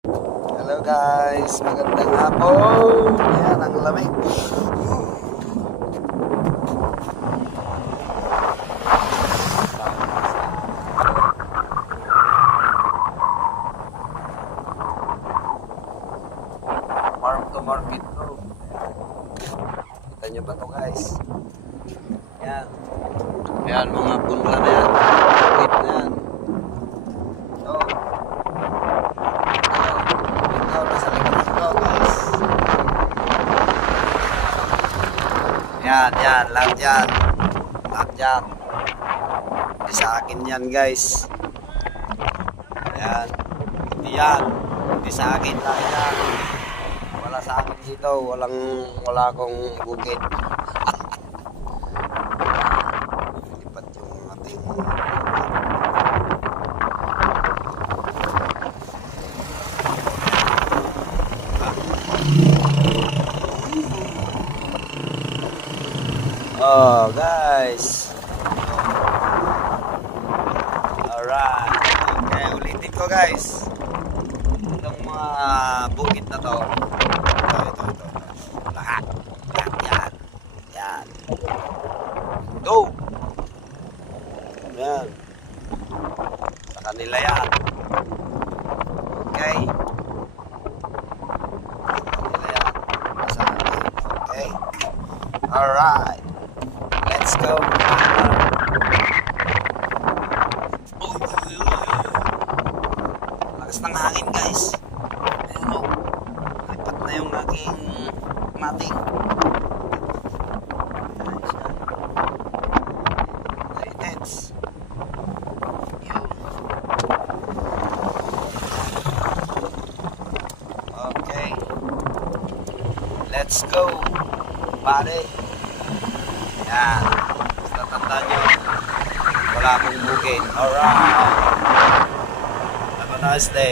Hello guys, magandang hapon. Yan ang lamig. Farm to market bro. Kita nyo ba to guys? Yan. Yan mga punla na yan. Market na yan. So, ikaw na sa likod ko guys. Yan, lahat yan. Lahat yan. Hindi sa akin yan guys. Yan. Hindi yan. Hindi sa akin lang yan. Wala sa akin dito. Wala akong bukid. Lipat yung ating oh guys. Alright. Okay, ulitin ko guys. Itong mga bukid na to. Ito. Lahat yan. Yan. Go! Yan. Sa kanila yan. Okay. Sa kanila yan. Sa akin. Okay. Alright. Let's go. Lakas ng hangin guys. Ayun o. Lipat na yung aking mating. Very tense. Yun. Okay. Let's go. Pare. Yan. Basta tandaan nyo. Wala akong bukid. Alright. Have a nice day.